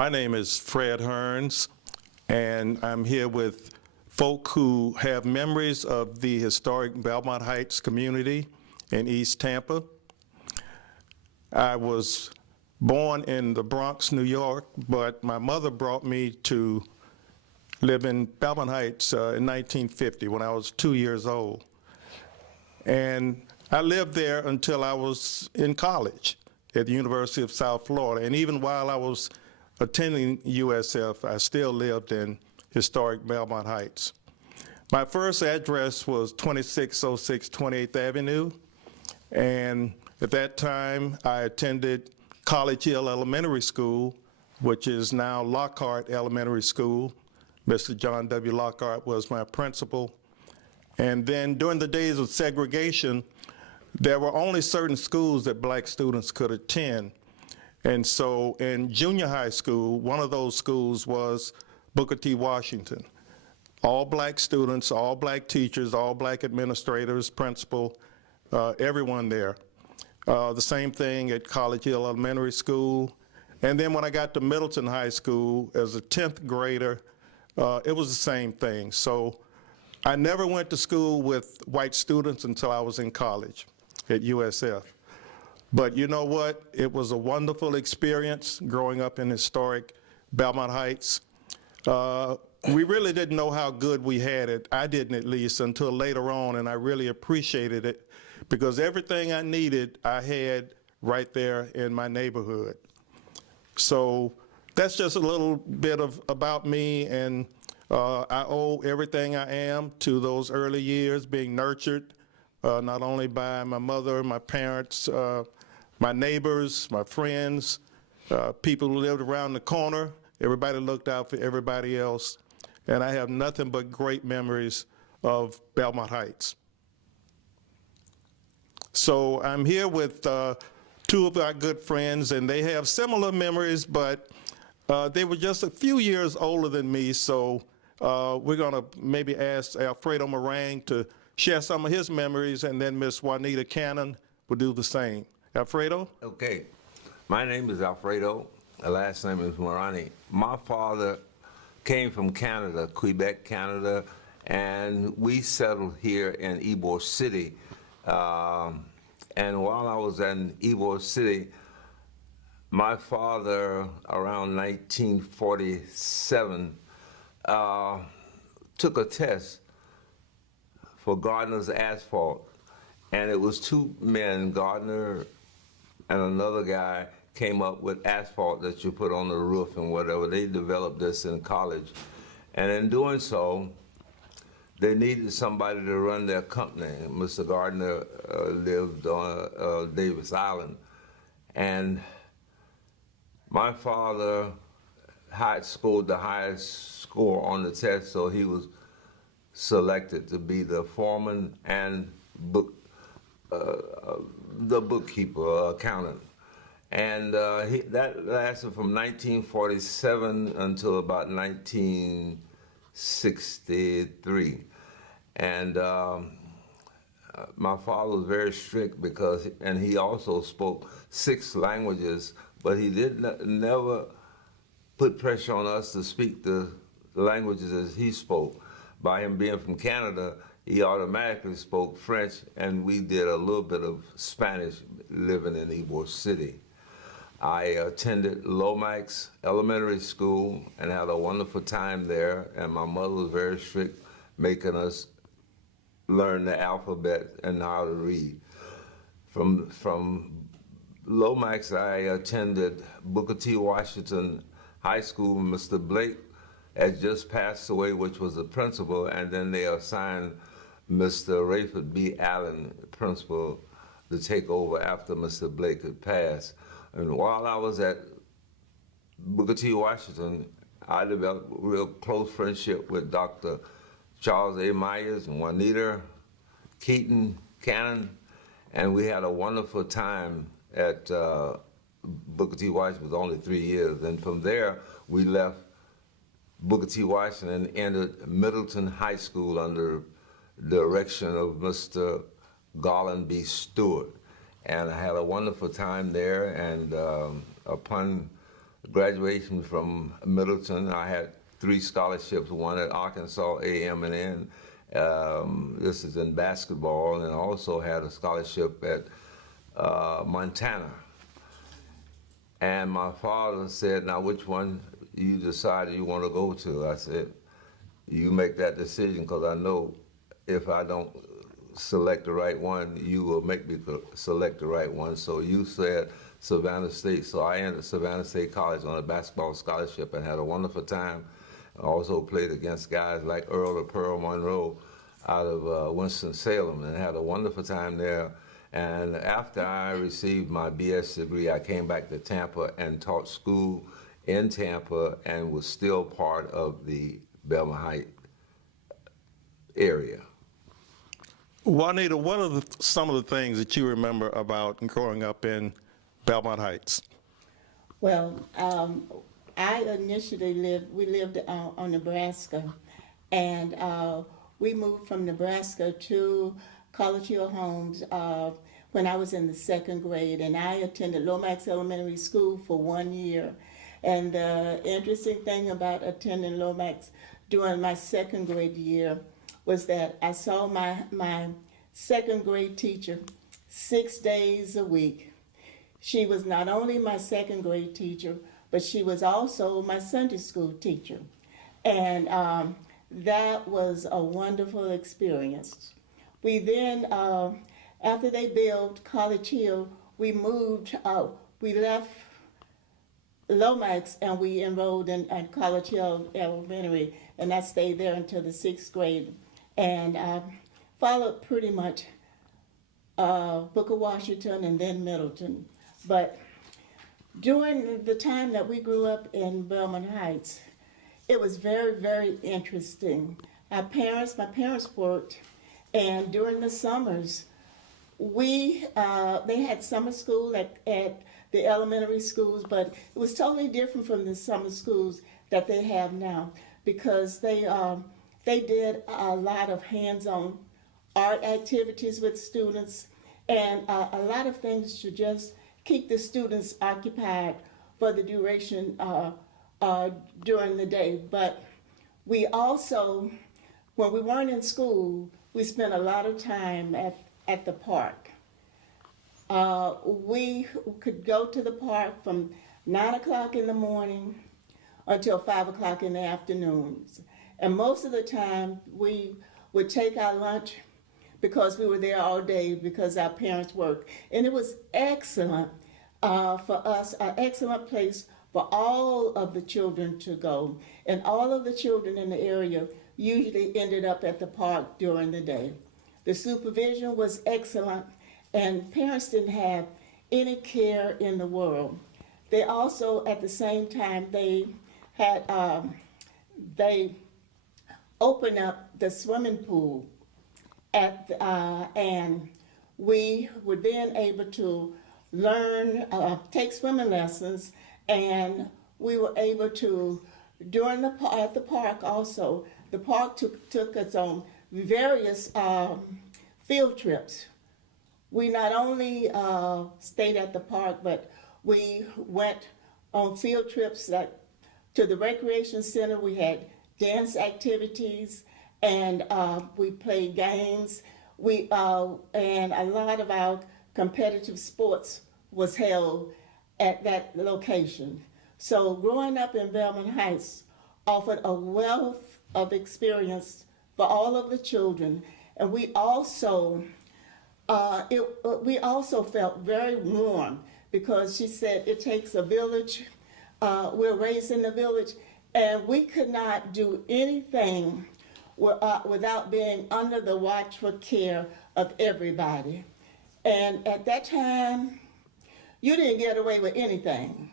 My name is Fred Hearns, and I'm here with folk who have memories of the historic Belmont Heights community in East Tampa. I was born in the Bronx, New York, but my mother brought me to live in Belmont Heights in 1950 when I was 2 years old. And I lived there until I was in college at the University of South Florida. And even while I was attending USF, I still lived in historic Belmont Heights. My first address was 2606 28th Avenue, and at that time I attended College Hill Elementary School, which is now Lockhart Elementary School. Mr. John W. Lockhart was my principal. And then during the days of segregation, there were only certain schools that black students could attend. And so in junior high school, one of those schools was Booker T. Washington. All black students, all black teachers, all black administrators, principal, everyone there. The same thing at College Hill Elementary School. And then when I got to Middleton High School as a 10th grader, it was the same thing. So I never went to school with white students until I was in college at USF. But you know what? It was a wonderful experience growing up in historic Belmont Heights. We really didn't know how good we had it. I didn't, at least, until later on, and I really appreciated it because everything I needed, I had right there in my neighborhood. So that's just a little bit about me, and I owe everything I am to those early years, being nurtured not only by my mother, my parents, my neighbors, my friends, people who lived around the corner. Everybody looked out for everybody else. And I have nothing but great memories of Belmont Heights. So I'm here with two of our good friends, and they have similar memories, but they were just a few years older than me. So we're going to maybe ask Alfredo Moragne to share some of his memories, and then Miss Juanita Cannon will do the same. Alfredo? Okay. My name is Alfredo. My last name is Moragne. My father came from Canada, Quebec, Canada, and we settled here in Ybor City. And while I was in Ybor City, my father, around 1947, took a test for Gardner's asphalt. And it was two men, Gardner and another guy, came up with asphalt that you put on the roof and whatever. They developed this in college. And in doing so, they needed somebody to run their company. Mr. Gardner lived on Davis Island. And my father scored the highest score on the test, so he was selected to be the foreman and the bookkeeper, accountant. And that lasted from 1947 until about 1963. And my father was very strict because, and he also spoke 6 languages, but he never put pressure on us to speak the languages as he spoke. By him being from Canada, he automatically spoke French, and we did a little bit of Spanish living in Ybor City. I attended Lomax Elementary School and had a wonderful time there, and my mother was very strict, making us learn the alphabet and how to read. From Lomax, I attended Booker T. Washington High School. Mr. Blake had just passed away, which was the principal, and then they assigned Mr. Rayford B. Allen, principal, to take over after Mr. Blake had passed. And while I was at Booker T. Washington, I developed a real close friendship with Dr. Charles A. Myers and Juanita, Keeton, Cannon, and we had a wonderful time at Booker T. Washington. It was only 3 years. And from there, we left Booker T. Washington and entered Middleton High School under the direction of Mr. Garland B. Stewart. And I had a wonderful time there, and upon graduation from Middleton. I had 3 scholarships, one at Arkansas A&M. This is in basketball, and I also had a scholarship at Montana. And my father said, now which one you decided you want to go to? I said, you make that decision, because I know if I don't select the right one, you will make me select the right one. So you said Savannah State. So I entered Savannah State College on a basketball scholarship and had a wonderful time. I also played against guys like Earl or Pearl Monroe out of Winston-Salem, and had a wonderful time there. And after I received my BS degree, I came back to Tampa and taught school in Tampa and was still part of the Belmont Heights area. Juanita, what are some of the things that you remember about growing up in Belmont Heights? Well, I initially lived on Nebraska, and we moved from Nebraska to College Hill Homes when I was in the 2nd grade, and I attended Lomax Elementary School for 1 year. And the interesting thing about attending Lomax during my 2nd grade year was that I saw my 2nd grade teacher 6 days a week. She was not only my 2nd grade teacher, but she was also my Sunday school teacher. And that was a wonderful experience. We then, after they built College Hill, we moved, we left Lomax and we enrolled in College Hill Elementary, and I stayed there until the 6th grade. And followed pretty much Booker Washington and then Middleton. But during the time that we grew up in Belmont Heights, it was very, very interesting. My parents worked, and during the summers, they had summer school at the elementary schools, but it was totally different from the summer schools that they have now, because they did a lot of hands-on art activities with students, and a lot of things to just keep the students occupied for the duration during the day. But we also, when we weren't in school, we spent a lot of time at the park. We could go to the park from 9 o'clock in the morning until 5 o'clock in the afternoons. And most of the time, we would take our lunch because we were there all day because our parents worked. And it was excellent for us, an excellent place for all of the children to go. And all of the children in the area usually ended up at the park during the day. The supervision was excellent, and parents didn't have any care in the world. They also, at the same time, they had, they opened up the swimming pool and we were then able to learn, take swimming lessons, and we were able to, at the park also, the park took us on various field trips. We not only stayed at the park, but we went on field trips to the recreation center. We had dance activities, and we played games. And a lot of our competitive sports was held at that location. So growing up in Belmont Heights offered a wealth of experience for all of the children, and we also felt very warm, because she said it takes a village. We're raised in the village, and we could not do anything without being under the watchful care of everybody. And at that time, you didn't get away with anything,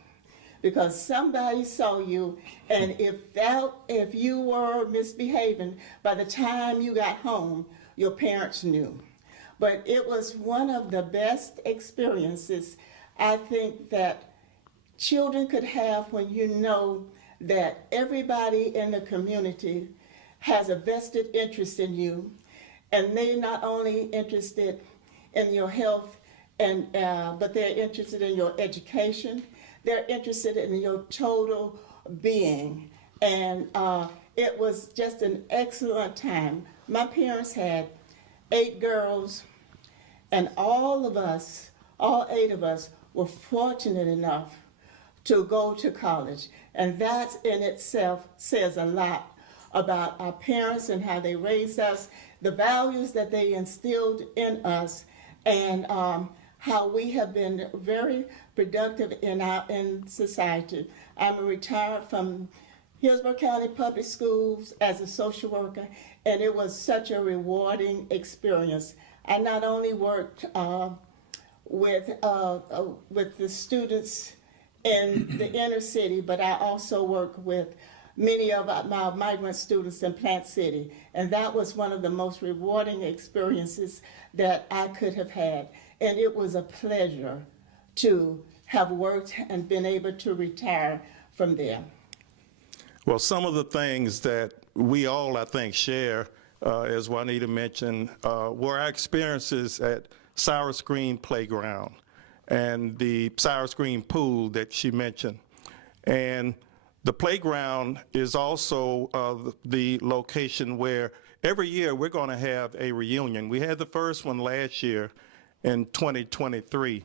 because somebody saw you, and if you were misbehaving, by the time you got home, your parents knew. But it was one of the best experiences I think that children could have, when you know that everybody in the community has a vested interest in you, and they're not only interested in your health, but they're interested in your education. they're interested in your total being. And it was just an excellent time. My parents had 8 girls, and all of us, all 8 of us, were fortunate enough to go to college. And that in itself says a lot about our parents and how they raised us, the values that they instilled in us, and how we have been very productive in society. I'm retired from Hillsborough County Public Schools as a social worker, and it was such a rewarding experience. I not only worked with the students in the inner city, but I also worked with many of my migrant students in Plant City, and that was one of the most rewarding experiences that I could have had. And it was a pleasure to have worked and been able to retire from there. Well, some of the things that we all, I think, share, as Juanita mentioned, were our experiences at Cyrus Green Playground and the Cyrus Green Pool that she mentioned. And the playground is also the location where every year we're going to have a reunion. We had the first one last year in 2023.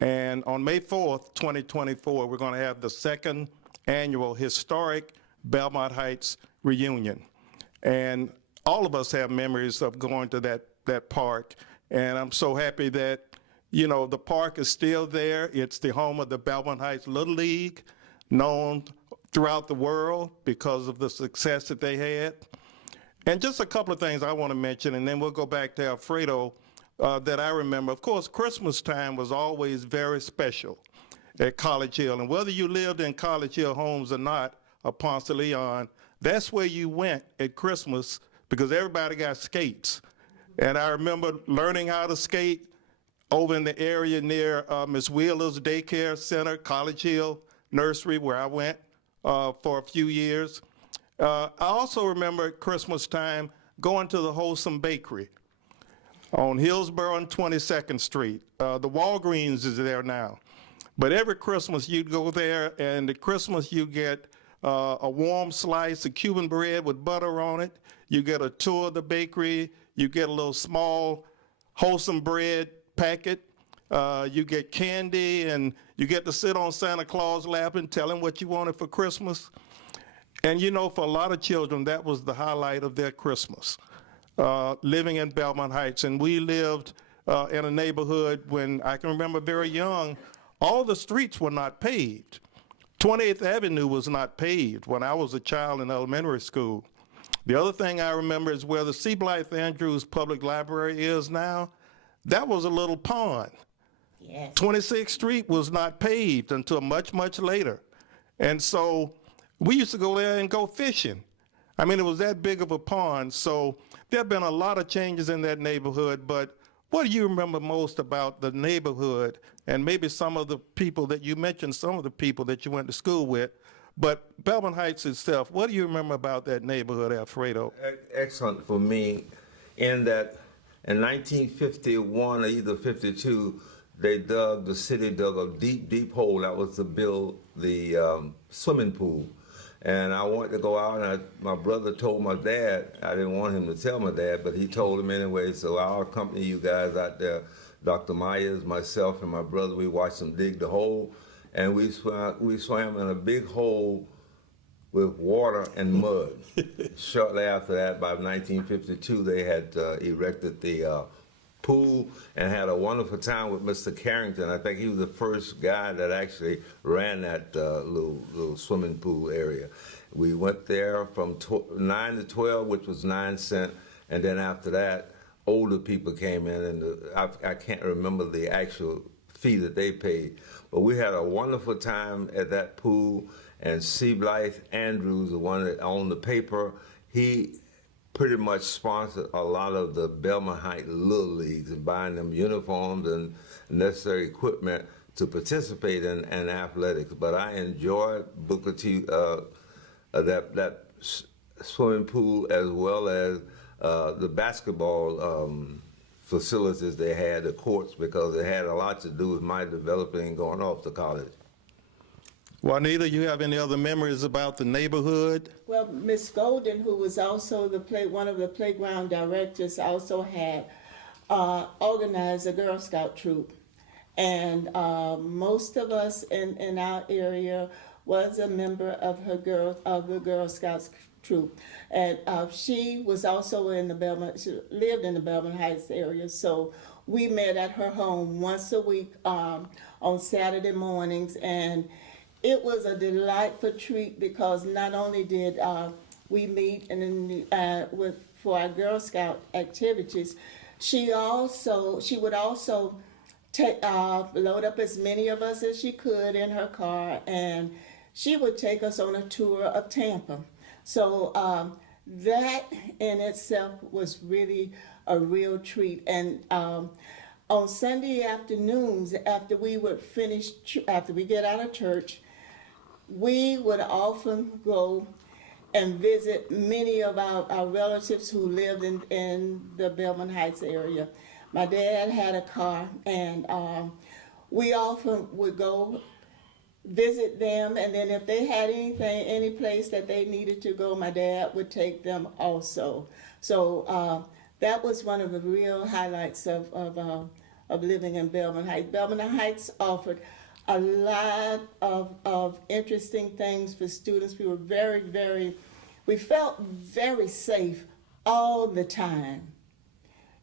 And on May 4th, 2024, we're going to have the second annual historic Belmont Heights reunion. And all of us have memories of going to that park. And I'm so happy that, you know, the park is still there. It's the home of the Belmont Heights Little League, known throughout the world because of the success that they had. And just a couple of things I want to mention, and then we'll go back to Alfredo, that I remember. Of course, Christmas time was always very special at College Hill. And whether you lived in College Hill homes or not, Ponce de Leon, that's where you went at Christmas because everybody got skates. And I remember learning how to skate over in the area near Miss Wheeler's Daycare Center, College Hill Nursery, where I went for a few years. I also remember at Christmas time going to the Wholesome Bakery on Hillsborough and 22nd Street. The Walgreens is there now. But every Christmas you'd go there, and at Christmas you get a warm slice of Cuban bread with butter on it. You get a tour of the bakery. You get a little small wholesome bread packet. You get candy, and you get to sit on Santa Claus' lap and tell him what you wanted for Christmas. And you know, for a lot of children, that was the highlight of their Christmas, living in Belmont Heights. And we lived in a neighborhood when I can remember very young, all the streets were not paved. 28th Avenue was not paved when I was a child in elementary school. The other thing I remember is where the C. Blythe Andrews Public Library is now, that was a little pond. Yes. 26th Street was not paved until much, much later. And so we used to go there and go fishing. I mean, it was that big of a pond. So there have been a lot of changes in that neighborhood, but what do you remember most about the neighborhood and maybe some of the people that you mentioned, some of the people that you went to school with, but Belmont Heights itself, what do you remember about that neighborhood, Alfredo? Excellent for me in that in 1951 or either 52, the city dug a deep, deep hole that was to build the swimming pool. And I wanted to go out, and my brother told my dad, I didn't want him to tell my dad, but he told him anyway, so I'll accompany you guys out there. Dr. Myers, myself, and my brother, we watched them dig the hole, and we swam in a big hole with water and mud. Shortly after that, by 1952, they had erected the pool and had a wonderful time with Mr. Carrington. I think he was the first guy that actually ran that little swimming pool area. We went there from 9 to 12, which was 9 cents, and then after that, older people came in, and I can't remember the actual fee that they paid, but we had a wonderful time at that pool. And C. Blythe Andrews, the one that owned the paper, he pretty much sponsored a lot of the Belmont Heights Little Leagues and buying them uniforms and necessary equipment to participate in athletics. But I enjoyed Booker T, that swimming pool, as well as the basketball facilities they had, the courts, because it had a lot to do with my developing and going off to college. Juanita, you have any other memories about the neighborhood? Well, Miss Golden, who was also one of the playground directors, also had organized a Girl Scout troop. And most of us in our area was a member of the Girl Scouts troop. And she was also in the Belmont, she lived in the Belmont Heights area, so we met at her home once a week on Saturday mornings, and it was a delightful treat because not only did we meet for our Girl Scout activities, she would also load up as many of us as she could in her car, and she would take us on a tour of Tampa. So that in itself was really a real treat. And on Sunday afternoons, after we get out of church, we would often go and visit many of our relatives who lived in the Belmont Heights area. My dad had a car, and we often would go visit them, and then if they had any place that they needed to go, my dad would take them also. So that was one of the real highlights of living in Belmont Heights. Belmont Heights offered a lot of interesting things for students. We were we felt very safe all the time.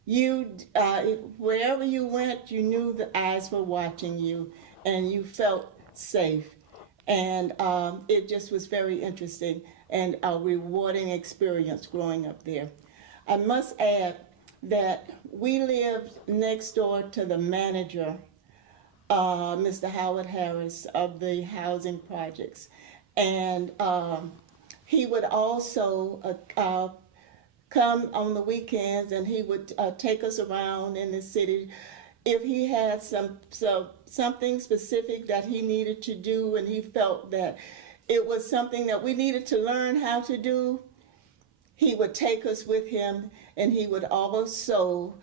Wherever you went, you knew the eyes were watching you, and you felt safe. And it just was very interesting and a rewarding experience growing up there. I must add that we lived next door to the manager, Mr. Howard Harris of the housing projects. And he would also come on the weekends, and he would take us around in the city. If he had something specific that he needed to do, and he felt that it was something that we needed to learn how to do, he would take us with him, and he would also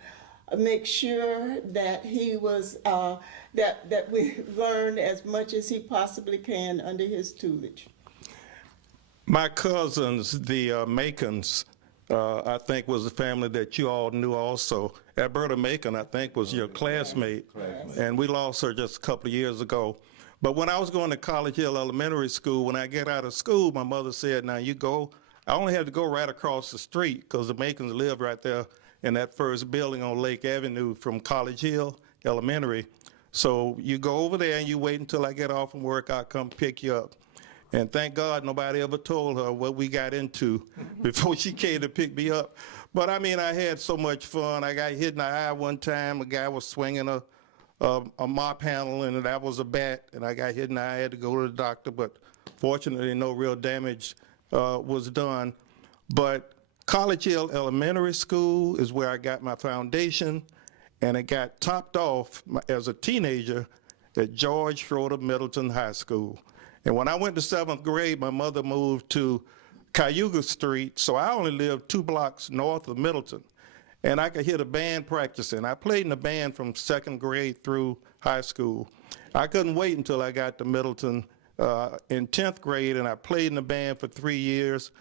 make sure that he was that we learned as much as he possibly can under his tutelage. My cousins, the Macons, I think was a family that you all knew also. Alberta Macon, I think, was your classmate, and we lost her just a couple of years ago. But when I was going to College Hill Elementary School, when I get out of school, my mother said, now you go, I only had to go right across the street because the Macons lived right there in that first building on Lake Avenue from College Hill Elementary. So you go over there and you wait until I get off from work, I'll come pick you up. And thank God nobody ever told her what we got into before she came to pick me up. But I mean, I had so much fun. I got hit in the eye one time. A guy was swinging a mop handle, and that was a bat, and I got hit in the eye. I had to go to the doctor, but fortunately no real damage was done. But College Hill Elementary School is where I got my foundation, and it got topped off as a teenager at George Schroeder Middleton High School. And when I went to 7th grade, my mother moved to Cayuga Street, so I only lived 2 blocks north of Middleton. And I could hear the band practicing. I played in the band from 2nd grade through high school. I couldn't wait until I got to Middleton in 10th grade, and I played in the band for 3 years.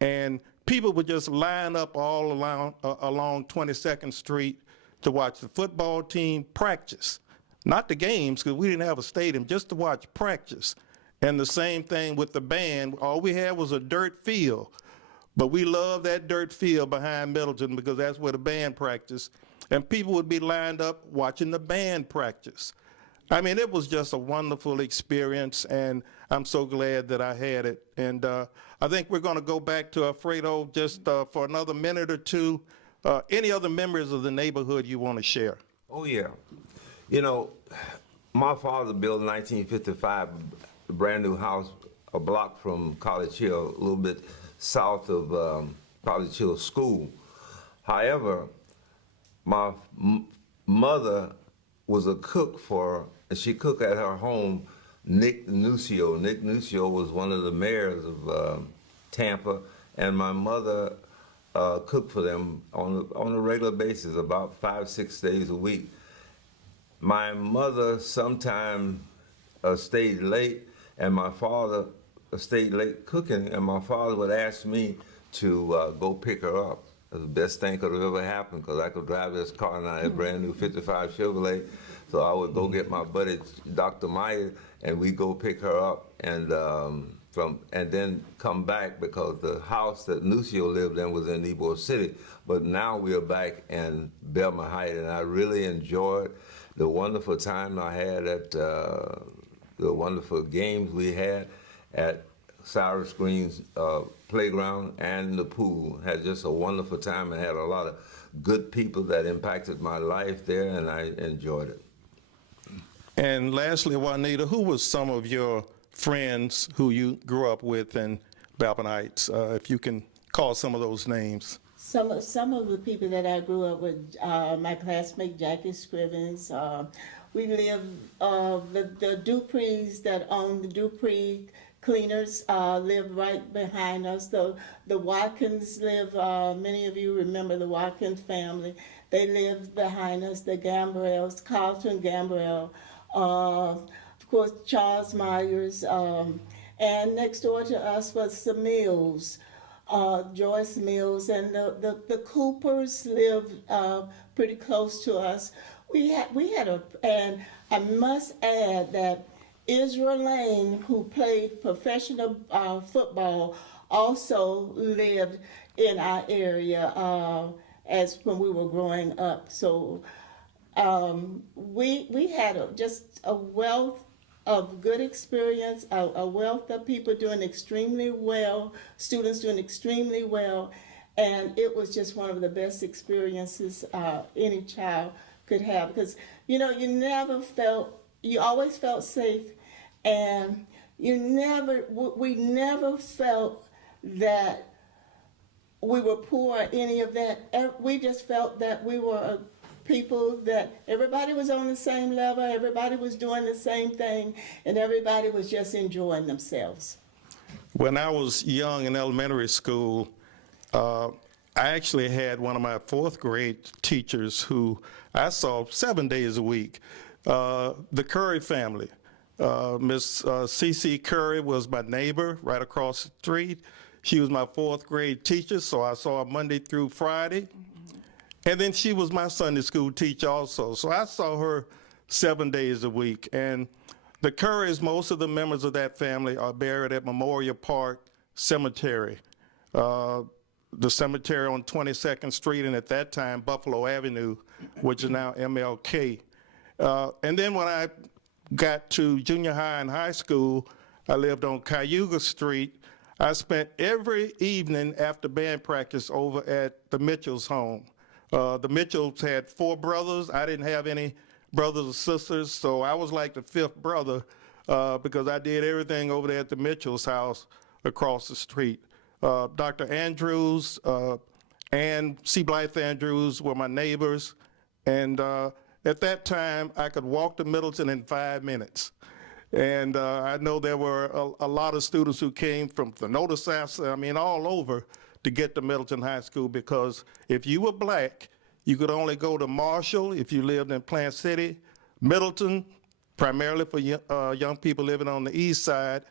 And people would just line up all along 22nd Street to watch the football team practice. Not the games, because we didn't have a stadium, just to watch practice. And the same thing with the band. All we had was a dirt field. But we loved that dirt field behind Middleton because that's where the band practiced. And people would be lined up watching the band practice. I mean, it was just a wonderful experience, and I'm so glad that I had it. And I think we're going to go back to Alfredo just for another minute or two. Any other members of the neighborhood you want to share? Oh, yeah. You know, my father built in 1955 a brand new house a block from College Hill, a little bit south of College Hill School. However, my mother was a cook she cooked at her home, Nick Nucio. Nick Nucio was one of the mayors of Tampa, and my mother cooked for them on a regular basis, about 5-6 days a week. My mother sometimes stayed late, And my father stayed late cooking, and my father would ask me to go pick her up. It was the best thing could have ever happened because I could drive this car, and I had a brand new 55 Chevrolet. So I would go get my buddy, Dr. Meyer, and we go pick her up, and then come back because the house that Lucio lived in was in Ybor City. But now we are back in Belmont Heights, and I really enjoyed the wonderful time I had at the wonderful games we had at Cyrus Green's playground and the pool. Had just a wonderful time and had a lot of good people that impacted my life there, and I enjoyed it. And lastly, Juanita, who was some of your friends who you grew up with in Belmont Heights? If you can call some of those names. Some of the people that I grew up with, my classmate Jackie Scrivens. We lived, the Duprees that owned the Dupree Cleaners lived right behind us. The Watkins live, many of you remember the Watkins family. They lived behind us, the Gambrels, Carlton Gambrell, of course Charles Myers, and next door to us was the Mills. Joyce Mills, and the Coopers lived pretty close to us. And I must add that Israel Lane, who played professional football, also lived in our area as when we were growing up. So we had just a wealth of good experience, a wealth of people doing extremely well, students doing extremely well, and it was just one of the best experiences any child could have, because you always felt safe, and we never felt that we were poor or any of that. We just felt that we were people, that everybody was on the same level, everybody was doing the same thing, and everybody was just enjoying themselves. When I was young in elementary school, I actually had one of my fourth grade teachers who I saw 7 days a week. The Curry family. Miss C.C. Curry was my neighbor right across the street. She was my fourth grade teacher, so I saw her Monday through Friday. And then she was my Sunday school teacher also. So I saw her 7 days a week. And the Currys, most of the members of that family are buried at Memorial Park Cemetery, the cemetery on 22nd Street, and at that time, Buffalo Avenue, which is now MLK. And then when I got to junior high and high school, I lived on Cayuga Street. I spent every evening after band practice over at the Mitchell's home. The Mitchells had 4 brothers. I didn't have any brothers or sisters, so I was like the 5th brother because I did everything over there at the Mitchell's house across the street. Dr. Andrews and C. Blythe Andrews were my neighbors, and at that time, I could walk to Middleton in 5 minutes. And I know there were a lot of students who came from Thanota, all over, to get to Middleton High School, because if you were black, you could only go to Marshall if you lived in Plant City, Middleton, primarily for young people living on the east side,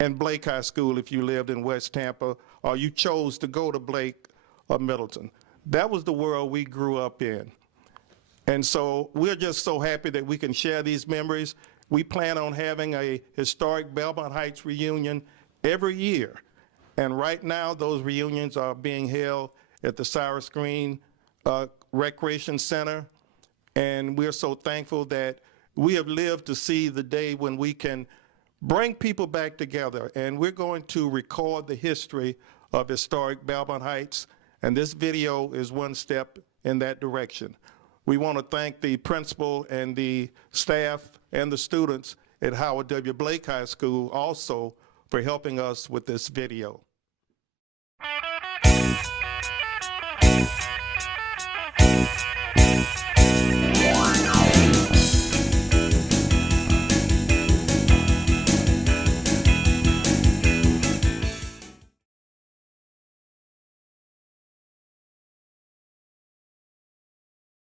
and Blake High School if you lived in West Tampa, or you chose to go to Blake or Middleton. That was the world we grew up in. And so we're just so happy that we can share these memories. We plan on having a historic Belmont Heights reunion every year. And right now, those reunions are being held at the Cyrus Green Recreation Center. And we're so thankful that we have lived to see the day when we can bring people back together. And we're going to record the history of historic Belmont Heights. And this video is one step in that direction. We want to thank the principal and the staff and the students at Howard W. Blake High School also for helping us with this video.